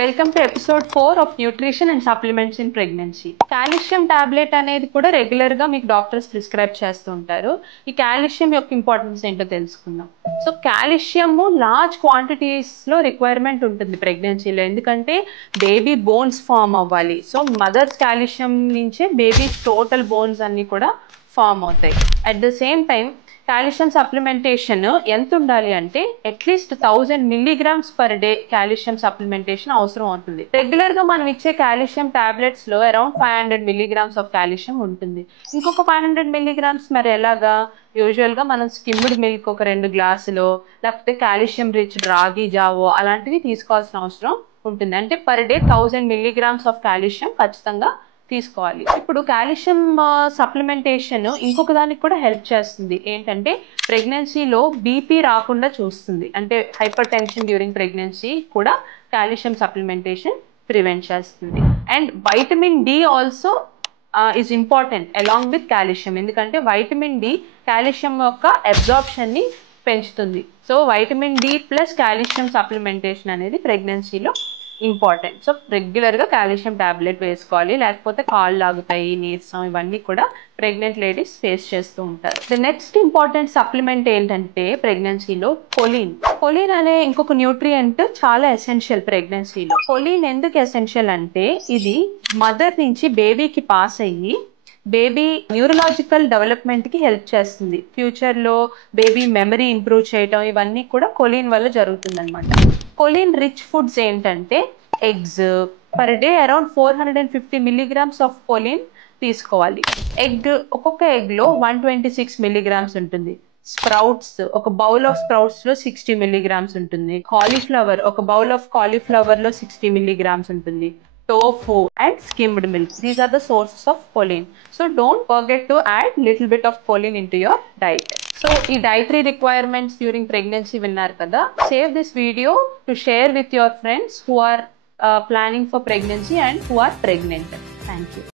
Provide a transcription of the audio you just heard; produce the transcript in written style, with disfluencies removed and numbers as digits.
Welcome to episode 4 of nutrition and supplements in pregnancy. Calcium tablet అనేది కూడా రెగ్యులర్గా మీకు డాక్టర్స్ ప్రిస్క్రైబ్ చేస్తూ ఉంటారు. ఈ కాల్షియం యొక్క ఇంపార్టెన్స్ ఏంటో తెలుసుకుందాం. సో కాల్షియము లార్జ్ క్వాంటిటీస్లో రిక్వైర్మెంట్ ఉంటుంది ప్రెగ్నెన్సీలో, ఎందుకంటే బేబీ బోన్స్ ఫామ్ అవ్వాలి. సో మదర్స్ కాల్షియం నుంచే బేబీ టోటల్ బోన్స్ అన్నీ కూడా ఫామ్ అవుతాయి. At the same time calcium supplementation ఎంత ఉండాలి అంటే at least 1000 milligrams per day calcium supplementation అవసరం అవుతుంది. రెగ్యులర్గా మనం ఇచ్చే కాల్షియం టాబ్లెట్స్లో అరౌండ్ 500 milligrams ఆఫ్ కాల్షియం ఉంటుంది. ఇంకొక 500 milligrams మరి ఎలాగా? యూజువల్గా మనం స్కిమ్డ్ మిల్క్ ఒక 2 గ్లాసులు, లేకపోతే కాల్షియం రిచ్ రాగి జావో అలాంటివి తీసుకోవాల్సిన అవసరం ఉంటుంది. అంటే per day 1000 milligrams of calcium ఖచ్చితంగా తీసుకోవాలి. ఇప్పుడు కాల్షియం సప్లిమెంటేషన్ ఇంకొక దానికి కూడా హెల్ప్ చేస్తుంది. ఏంటంటే ప్రెగ్నెన్సీలో బీపీ రాకుండా చూస్తుంది. అంటే హైపర్ టెన్షన్ డ్యూరింగ్ ప్రెగ్నెన్సీ కూడా కాల్షియం సప్లిమెంటేషన్ ప్రివెంట్ చేస్తుంది. And vitamin D also is important along with calcium, ఎందుకంటే వైటమిన్ డి కాల్షియం యొక్క అబ్జార్ప్షన్ని పెంచుతుంది. So vitamin D plus calcium supplementation అనేది ప్రెగ్నెన్సీలో ఇంపార్టెంట్. సో రెగ్యులర్గా కాల్షియం టాబ్లెట్ వేసుకోవాలి, లేకపోతే కాళ్ళు లాగుతాయి, నీరసం, ఇవన్నీ కూడా ప్రెగ్నెంట్ లేడీస్ ఫేస్ చేస్తూ ఉంటారు. ద నెక్స్ట్ ఇంపార్టెంట్ సప్లిమెంట్ ఏంటంటే ప్రెగ్నెన్సీలో కొలిన్. కొలిన్ అనే ఇంకొక న్యూట్రియంట్ చాలా ఎసెన్షియల్ ప్రెగ్నెన్సీలో. కొలిన్ ఎందుకు ఎసెన్షియల్ అంటే ఇది మదర్ నుంచి బేబీకి పాస్ అయ్యి బేబీ న్యూరలాజికల్ డెవలప్మెంట్కి హెల్ప్ చేస్తుంది. ఫ్యూచర్లో బేబీ మెమరీ ఇంప్రూవ్ చేయడం ఇవన్నీ కూడా కొలిన్ వల్ల జరుగుతుంది అనమాట. కొలిన్ రిచ్ ఫుడ్స్ ఏంటంటే eggs, per day around 450 milligrams of choline తీసుకోవాలి. ఎగ్, ఒక్కొక్క ఎగ్లో 126 milligrams ఉంటుంది. స్ప్రౌట్స్, ఒక బౌల్ ఆఫ్ స్ప్రౌట్స్లో 60 milligrams ఉంటుంది. కాలీఫ్లవర్, ఒక బౌల్ ఆఫ్ కాలీఫ్లవర్లో 60 milligrams ఉంటుంది. Tofu and skimmed milk. These are the sources of choline. So don't forget to add little bit of choline into your diet. So ఈ dietary requirements during pregnancy విన్నారు కదా. Save this video to share with your friends who are planning for pregnancy and who are pregnant. Thank you.